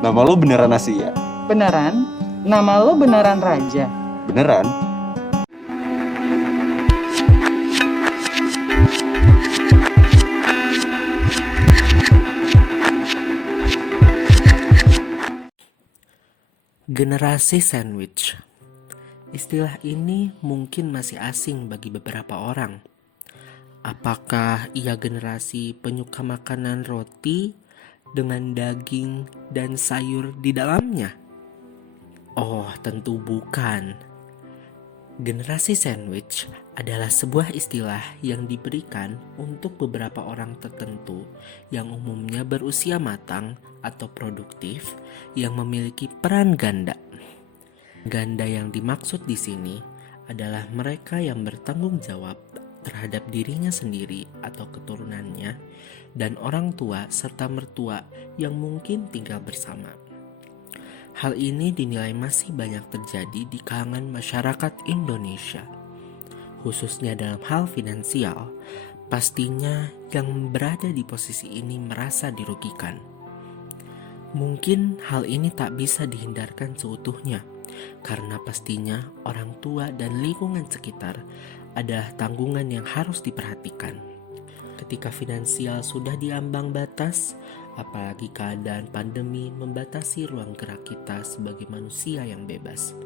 Nama lo beneran Asia? Beneran? Nama lo beneran Raja? Beneran? Generasi sandwich. Istilah ini mungkin masih asing bagi beberapa orang. Apakah ia generasi penyuka makanan roti dengan daging dan sayur di dalamnya? Oh, tentu bukan. Generasi sandwich adalah sebuah istilah yang diberikan untuk beberapa orang tertentu yang umumnya berusia matang atau produktif yang memiliki peran ganda. Ganda yang dimaksud di sini adalah mereka yang bertanggung jawab terhadap dirinya sendiri atau keturunannya dan orang tua serta mertua yang mungkin tinggal bersama. Hal ini dinilai masih banyak terjadi di kalangan masyarakat Indonesia, khususnya dalam hal finansial. Pastinya yang berada di posisi ini merasa dirugikan. Mungkin hal ini tak bisa dihindarkan seutuhnya, karena pastinya orang tua dan lingkungan sekitar adalah tanggungan yang harus diperhatikan. Ketika finansial sudah diambang batas, apalagi keadaan pandemi membatasi ruang gerak kita sebagai manusia yang bebas.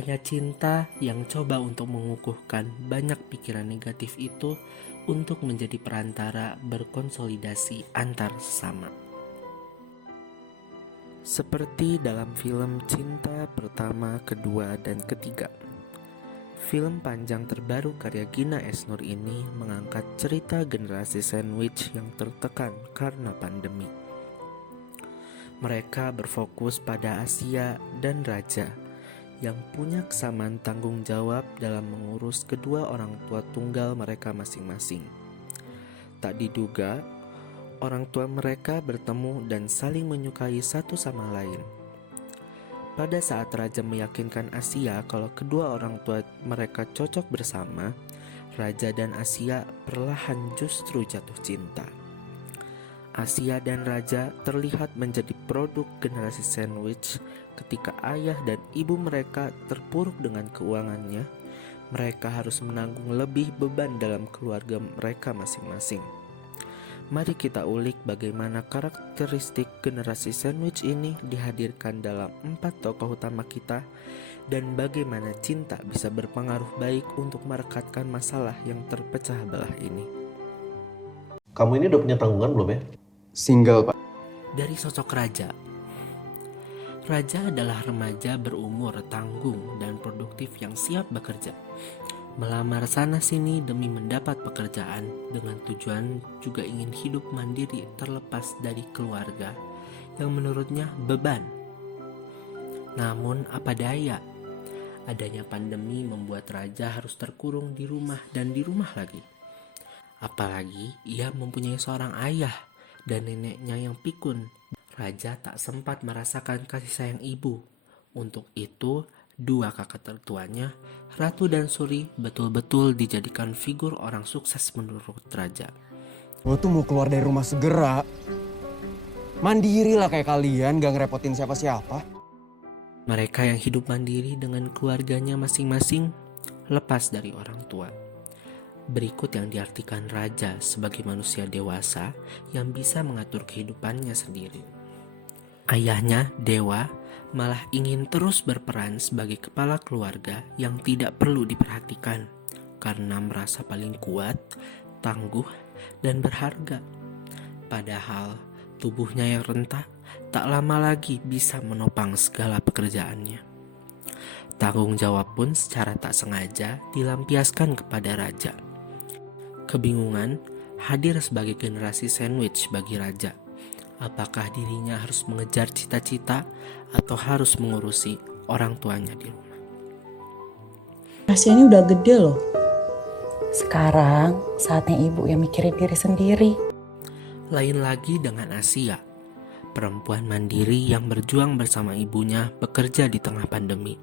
Hanya cinta yang coba untuk mengukuhkan banyak pikiran negatif itu untuk menjadi perantara berkonsolidasi antar sesama. Seperti dalam film Cinta Pertama, Kedua, dan Ketiga. Film panjang terbaru karya Gina Esnur ini mengangkat cerita generasi sandwich yang tertekan karena pandemi. Mereka berfokus pada Asia dan Raja yang punya kesamaan tanggung jawab dalam mengurus kedua orang tua tunggal mereka masing-masing. Tak diduga, orang tua mereka bertemu dan saling menyukai satu sama lain. Pada saat Raja meyakinkan Asia kalau kedua orang tua mereka cocok bersama, Raja dan Asia perlahan justru jatuh cinta. Asia dan Raja terlihat menjadi produk generasi sandwich ketika ayah dan ibu mereka terpuruk dengan keuangannya. Mereka harus menanggung lebih beban dalam keluarga mereka masing-masing. Mari kita ulik bagaimana karakteristik generasi sandwich ini dihadirkan dalam 4 tokoh utama kita dan bagaimana cinta bisa berpengaruh baik untuk merekatkan masalah yang terpecah belah ini. Kamu ini udah punya tanggungan belum ya? Single, Pak. Dari sosok Raja. Raja adalah remaja berumur tanggung dan produktif yang siap bekerja. Melamar sana-sini demi mendapat pekerjaan dengan tujuan juga ingin hidup mandiri terlepas dari keluarga yang menurutnya beban. Namun apa daya, adanya pandemi membuat Raja harus terkurung di rumah dan di rumah lagi. Apalagi ia mempunyai seorang ayah dan neneknya yang pikun. Raja tak sempat merasakan kasih sayang ibu. Untuk itu, dua kakak tertuanya, Ratu dan Suri, betul-betul dijadikan figur orang sukses menurut Raja. Lo tuh mau keluar dari rumah segera. Mandiri lah kayak kalian, gak ngerepotin siapa-siapa. Mereka yang hidup mandiri dengan keluarganya masing-masing, lepas dari orang tua. Berikut yang diartikan Raja sebagai manusia dewasa yang bisa mengatur kehidupannya sendiri. Ayahnya, Dewa, malah ingin terus berperan sebagai kepala keluarga yang tidak perlu diperhatikan karena merasa paling kuat, tangguh, dan berharga. Padahal tubuhnya yang rentah tak lama lagi bisa menopang segala pekerjaannya. Tanggung jawab pun secara tak sengaja dilampiaskan kepada Raja. Kebingungan hadir sebagai generasi sandwich bagi Raja. Apakah dirinya harus mengejar cita-cita atau harus mengurusi orang tuanya di rumah? Asia ini udah gede loh. Sekarang saatnya ibu yang mikirin diri sendiri. Lain lagi dengan Asia, perempuan mandiri yang berjuang bersama ibunya bekerja di tengah pandemi.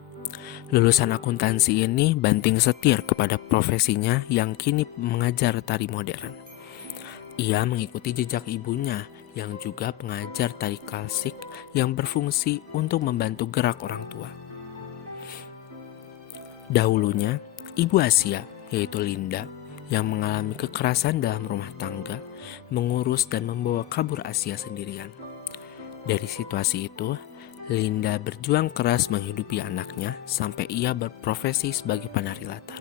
Lulusan akuntansi ini banting setir kepada profesinya yang kini mengajar tari modern. Ia mengikuti jejak ibunya yang juga pengajar tari klasik yang berfungsi untuk membantu gerak orang tua. Dahulunya, ibu Asia, yaitu Linda, yang mengalami kekerasan dalam rumah tangga, mengurus dan membawa kabur Asia sendirian. Dari situasi itu, Linda berjuang keras menghidupi anaknya sampai ia berprofesi sebagai penari latar.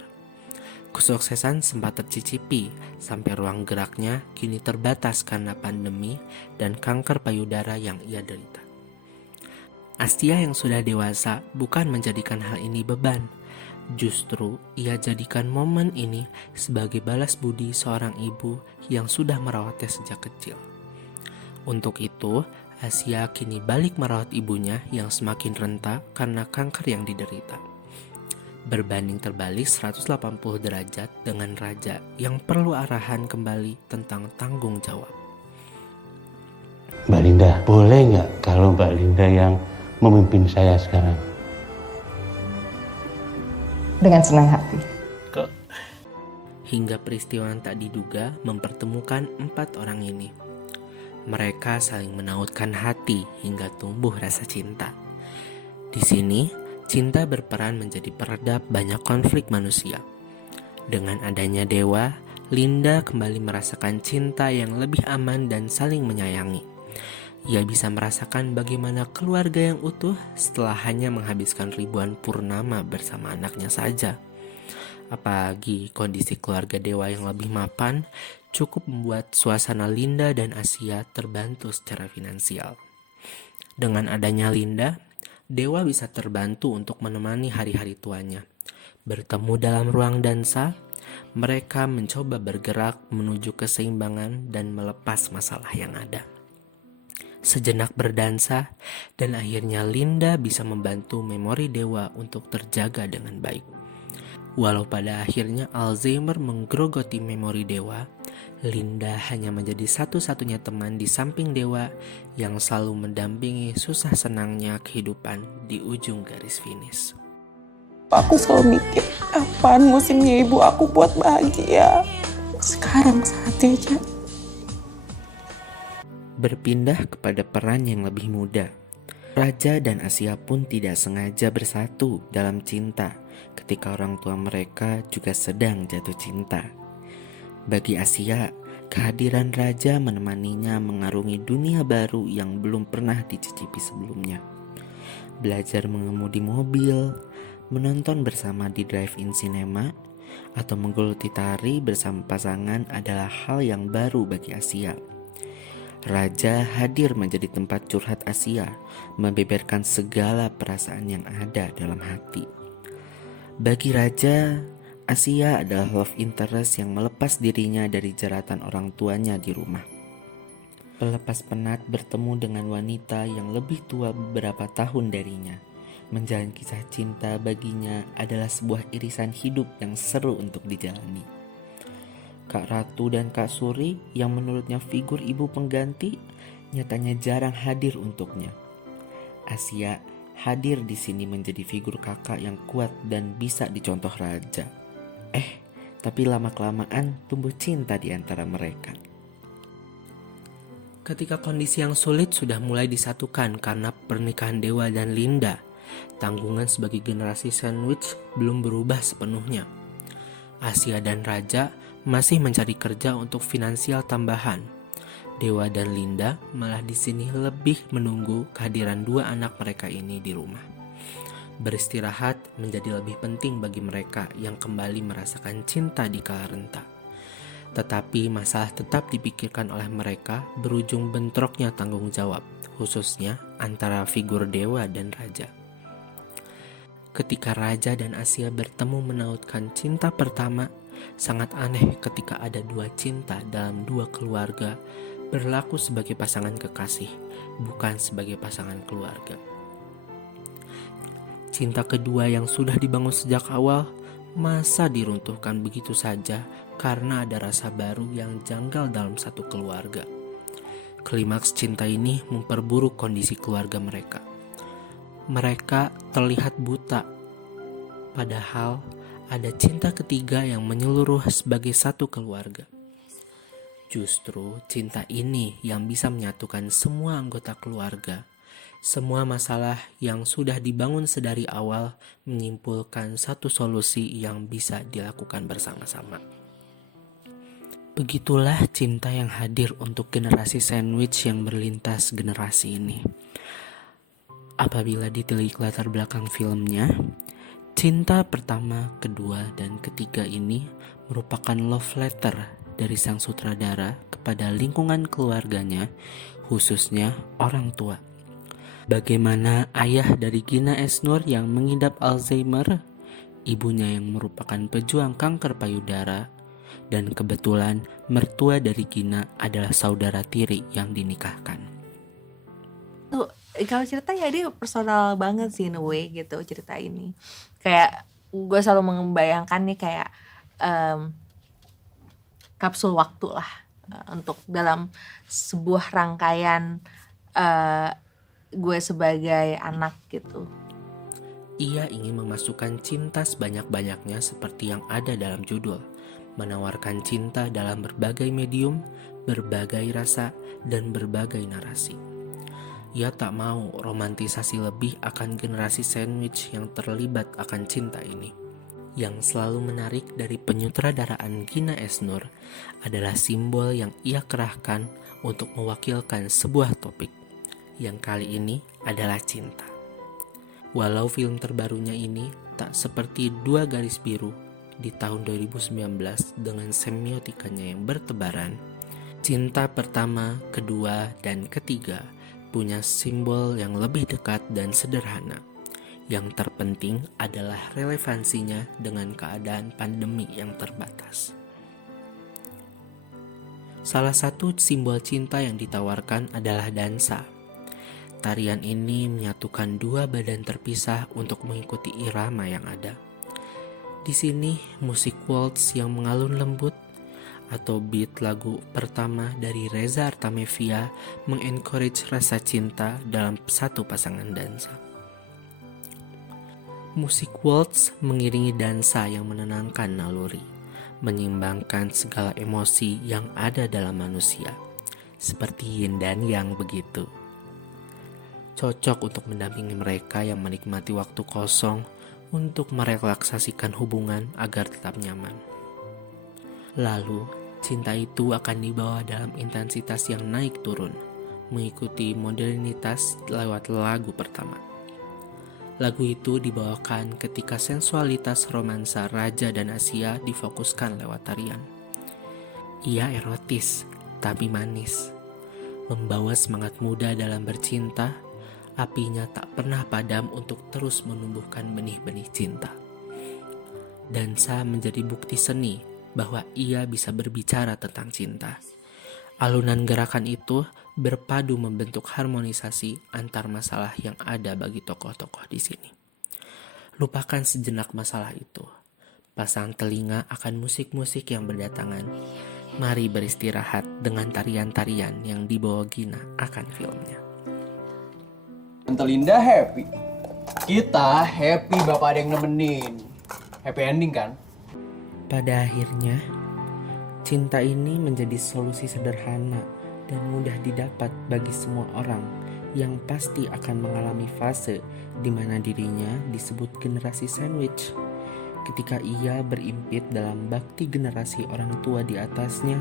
Kesuksesan sempat tercicipi sampai ruang geraknya kini terbatas karena pandemi dan kanker payudara yang ia derita. Asia yang sudah dewasa bukan menjadikan hal ini beban. Justru ia jadikan momen ini sebagai balas budi seorang ibu yang sudah merawatnya sejak kecil. Untuk itu, Asia kini balik merawat ibunya yang semakin renta karena kanker yang diderita. Berbanding terbalik 180 derajat dengan raja yang perlu arahan kembali tentang tanggung jawab. Mbak Linda, boleh nggak kalau Mbak Linda yang memimpin saya sekarang? Dengan senang hati. Hingga peristiwa yang tak diduga mempertemukan 4 orang ini. Mereka saling menautkan hati hingga tumbuh rasa cinta. Di sini, cinta berperan menjadi peredam banyak konflik manusia. Dengan adanya dewa, Linda kembali merasakan cinta yang lebih aman dan saling menyayangi. Ia bisa merasakan bagaimana keluarga yang utuh setelah hanya menghabiskan ribuan purnama bersama anaknya saja. Apalagi kondisi keluarga dewa yang lebih mapan cukup membuat suasana Linda dan Asia terbantu secara finansial. Dengan adanya Linda, dewa bisa terbantu untuk menemani hari-hari tuanya. Bertemu dalam ruang dansa, mereka mencoba bergerak menuju keseimbangan dan melepas masalah yang ada. Sejenak berdansa, dan akhirnya Linda bisa membantu memori dewa untuk terjaga dengan baik. Walau pada akhirnya Alzheimer menggerogoti memori dewa, Linda hanya menjadi satu-satunya teman di samping dewa yang selalu mendampingi susah senangnya kehidupan di ujung garis finish. Aku selalu mikir, kapan musimnya ibu aku buat bahagia? Sekarang saatnya, Cak. Berpindah kepada peran yang lebih muda, Raja dan Asia pun tidak sengaja bersatu dalam cinta ketika orang tua mereka juga sedang jatuh cinta. Bagi Asia, kehadiran Raja menemaninya mengarungi dunia baru yang belum pernah dicicipi sebelumnya. Belajar mengemudi mobil, menonton bersama di drive-in cinema, atau menggeluti tari bersama pasangan adalah hal yang baru bagi Asia. Raja hadir menjadi tempat curhat Asia, membeberkan segala perasaan yang ada dalam hati. Bagi Raja, Asia adalah love interest yang melepas dirinya dari jeratan orang tuanya di rumah. Pelepas penat bertemu dengan wanita yang lebih tua beberapa tahun darinya. Menjalani kisah cinta baginya adalah sebuah irisan hidup yang seru untuk dijalani. Kak Ratu dan Kak Suri yang menurutnya figur ibu pengganti nyatanya jarang hadir untuknya. Asia hadir di sini menjadi figur kakak yang kuat dan bisa dicontoh Raja. Tapi lama-kelamaan tumbuh cinta di antara mereka. Ketika kondisi yang sulit sudah mulai disatukan karena pernikahan Dewa dan Linda, tanggungan sebagai generasi sandwich belum berubah sepenuhnya. Asia dan Raja masih mencari kerja untuk finansial tambahan. Dewa dan Linda malah di sini lebih menunggu kehadiran 2 anak mereka ini di rumah. Beristirahat menjadi lebih penting bagi mereka yang kembali merasakan cinta di kala renta. Tetapi masalah tetap dipikirkan oleh mereka, berujung bentroknya tanggung jawab, khususnya antara figur Dewa dan Raja. Ketika Raja dan Asia bertemu menautkan cinta pertama, sangat aneh ketika ada 2 cinta dalam 2 keluarga berlaku sebagai pasangan kekasih, bukan sebagai pasangan keluarga. Cinta kedua yang sudah dibangun sejak awal, masa diruntuhkan begitu saja karena ada rasa baru yang janggal dalam satu keluarga. Klimaks cinta ini memperburuk kondisi keluarga mereka. Mereka terlihat buta, padahal ada cinta ketiga yang menyeluruh sebagai satu keluarga. Justru cinta ini yang bisa menyatukan semua anggota keluarga. Semua masalah yang sudah dibangun sedari awal menyimpulkan satu solusi yang bisa dilakukan bersama-sama. Begitulah cinta yang hadir untuk generasi sandwich yang berlintas generasi ini. Apabila ditilik latar belakang filmnya, cinta pertama, kedua, dan ketiga ini merupakan love letter dari sang sutradara kepada lingkungan keluarganya, khususnya orang tua. Bagaimana ayah dari Gina Esnur yang mengidap Alzheimer, ibunya yang merupakan pejuang kanker payudara, dan kebetulan mertua dari Gina adalah saudara tiri yang dinikahkan. Tuh, kalau cerita ya dia personal banget sih in a way gitu cerita ini. Kayak gue selalu membayangkan nih kayak kapsul waktu lah untuk dalam sebuah rangkaian gue sebagai anak gitu. Ia ingin memasukkan cinta sebanyak-banyaknya seperti yang ada dalam judul, menawarkan cinta dalam berbagai medium, berbagai rasa, dan berbagai narasi. Ia tak mau romantisasi lebih akan generasi sandwich yang terlibat akan cinta ini. Yang selalu menarik dari penyutradaraan Gina Esnur adalah simbol yang ia kerahkan untuk mewakilkan sebuah topik, yang kali ini adalah cinta. Walau film terbarunya ini tak seperti Dua Garis Biru di tahun 2019 dengan semiotikanya yang bertebaran, cinta pertama, kedua, dan ketiga punya simbol yang lebih dekat dan sederhana. Yang terpenting adalah relevansinya dengan keadaan pandemi yang terbatas. Salah satu simbol cinta yang ditawarkan adalah dansa. Tarian ini menyatukan dua badan terpisah untuk mengikuti irama yang ada. Di sini musik waltz yang mengalun lembut atau beat lagu pertama dari Reza Artamevia mengencourage rasa cinta dalam satu pasangan dansa. Musik waltz mengiringi dansa yang menenangkan naluri, menyeimbangkan segala emosi yang ada dalam manusia, seperti yin dan yang begitu. Cocok untuk mendampingi mereka yang menikmati waktu kosong untuk merelaksasikan hubungan agar tetap nyaman. Lalu, cinta itu akan dibawa dalam intensitas yang naik turun, mengikuti modernitas lewat lagu pertama. Lagu itu dibawakan ketika sensualitas romansa Raja dan Asia difokuskan lewat tarian. Ia erotis, tapi manis. Membawa semangat muda dalam bercinta, apinya tak pernah padam untuk terus menumbuhkan benih-benih cinta. Dansa menjadi bukti seni bahwa ia bisa berbicara tentang cinta. Alunan gerakan itu berpadu membentuk harmonisasi antar masalah yang ada bagi tokoh-tokoh di sini. Lupakan sejenak masalah itu. Pasang telinga akan musik-musik yang berdatangan. Mari beristirahat dengan tarian-tarian yang dibawa Gina akan filmnya. Tante Linda happy. Kita happy bapak ada yang nemenin. Happy ending kan? Pada akhirnya, cinta ini menjadi solusi sederhana dan mudah didapat bagi semua orang yang pasti akan mengalami fase di mana dirinya disebut generasi sandwich. Ketika ia berimpit dalam bakti generasi orang tua di atasnya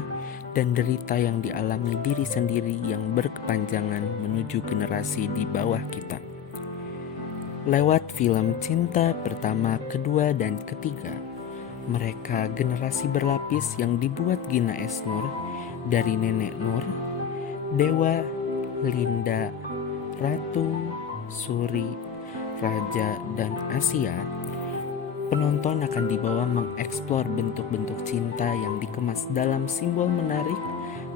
dan derita yang dialami diri sendiri yang berkepanjangan menuju generasi di bawah kita. Lewat film cinta pertama, kedua, dan ketiga, mereka generasi berlapis yang dibuat Gina Esnur dari Nenek Nur, Dewa, Linda, Ratu, Suri, Raja, dan Asia. Penonton akan dibawa mengeksplor bentuk-bentuk cinta yang dikemas dalam simbol menarik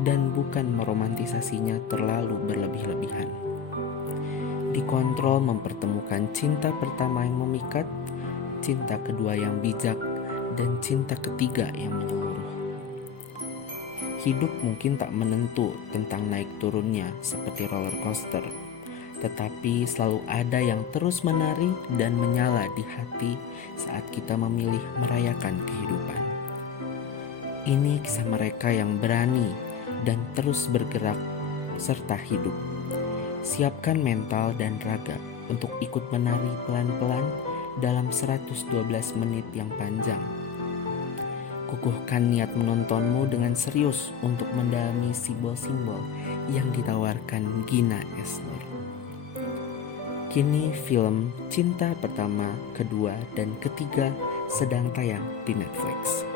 dan bukan meromantisasinya terlalu berlebih-lebihan. Dikontrol mempertemukan cinta pertama yang memikat, cinta kedua yang bijak, dan cinta ketiga yang menyeluruh. Hidup mungkin tak menentu tentang naik turunnya seperti roller coaster, tetapi selalu ada yang terus menari dan menyala di hati saat kita memilih merayakan kehidupan. Ini kisah mereka yang berani dan terus bergerak serta hidup. Siapkan mental dan raga untuk ikut menari pelan-pelan dalam 112 menit yang panjang. Kukuhkan niat menontonmu dengan serius untuk mendalami simbol-simbol yang ditawarkan Gina Esnur. Kini film Cinta Pertama, Kedua, dan Ketiga sedang tayang di Netflix.